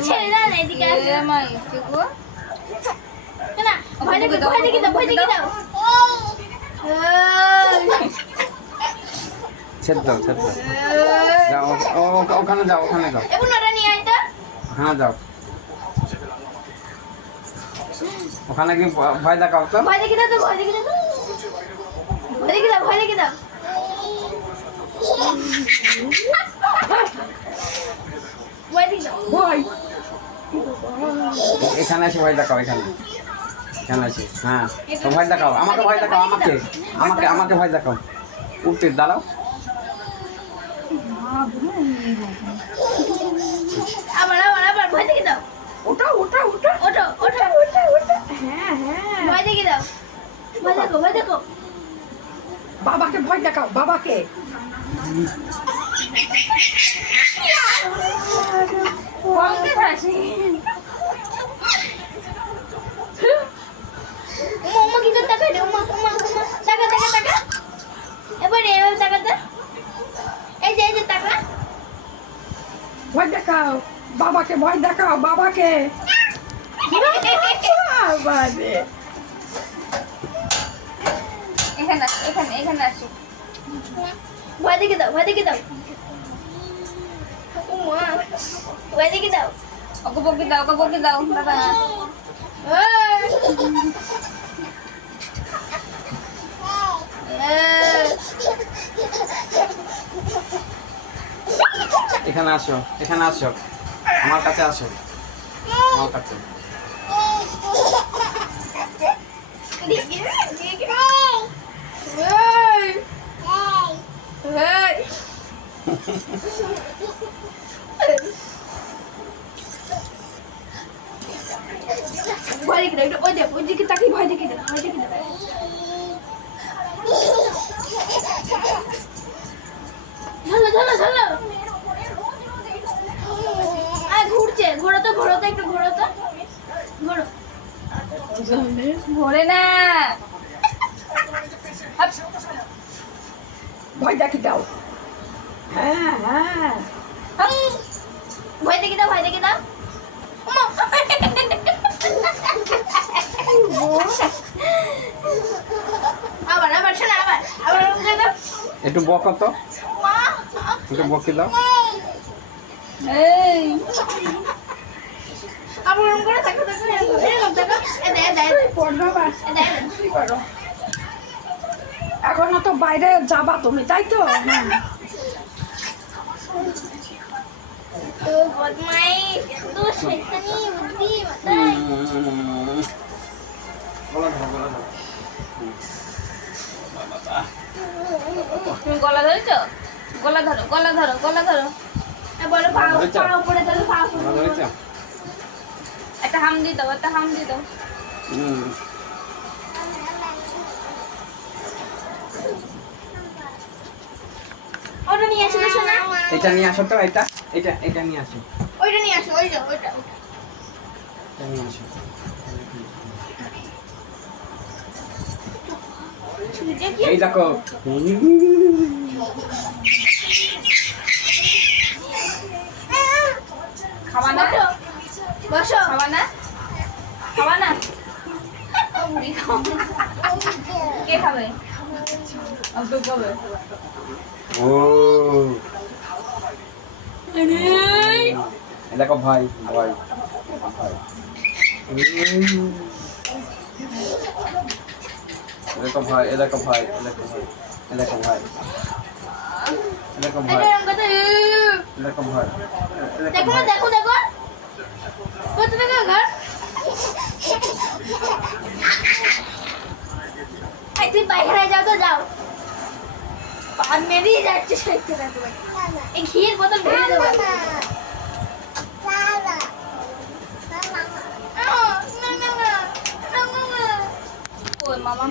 ছেড়ে দাও না এদিকে মাই কি গো না ভয় দেখি দাও ছেড়ে দাও যাও ওখানে যাও এখন ওটা নিয়ে আয় তো হ্যাঁ যাও ওখানে কি ভয় দেখাও তো ভয় দেখি দাও ভয় দেখি দাও ভয় এখানে এসে ভয় দেখাও এখানে আছে হ্যাঁ তো ভয় দেখাও আমাকে ভয় দেখাও আমাকে ভয় দেখাও উঠতে দাঁড়াও আবার ভয় দেখি দাও ওটা হ্যাঁ ভয় দেখি দাও ভয় দেখো বাবাকে ভয় দেখাও বাবাকে বলতে পারছি উম্মা কি করতে থাকে উম্মা টাকা এবারে টাকাটা এই যে টাকা ভয় দেখাও বাবাকে ভয় দেখাও বাবাকে বাবারে এখানে আসো ভয় দেখি দাও উম্মা ভয় দেখি দাও ওকে বকে দাও দাদা এখানে আসো আমার কাছে আসো আমার কাছে ভয় দেখি দাও ওই দিকে তাকিয়ে ভয় দেখি দাও ধরো আর ঘুরছে ঘোরো তো একটু ঘোরো ঘোরে না ভয় দেখি দাও হ্যাঁ ভয় দেখি দাও উম্মা। আবার শোনা আবার দাও একটু বকো তো একটু বকি দাও এই আবার ওরকম করে তাকা এখনো তো বাইরে যাবা তুমি তাই তো তো বদমাই তো শয়তানি বুদ্ধি মাথায় তুমি গলা ধরেছো গলা ধরো বলো পা উপরে ধরো পা উপরে একটা হাম দিয়ে দাও ওটা নিয়ে আসো না এটা নিয়ে আসো তো এটা নিয়ে আসো ওইটা নিয়ে আসো ওইটা এটা নিয়ে আসো এই দেখো খাওয়া না বসো খাওয়া না কে খাবে আব্দু খাবে ও দেখো ভাই দেখো ভাই দেখো ভাই দেখো কত টাকা ঘর তুই বাইরে যাও তো যাও পান মেরেই যাচ্ছে সাইতে এই ঘিয়ের বোতল ভেঙে দেবো মামা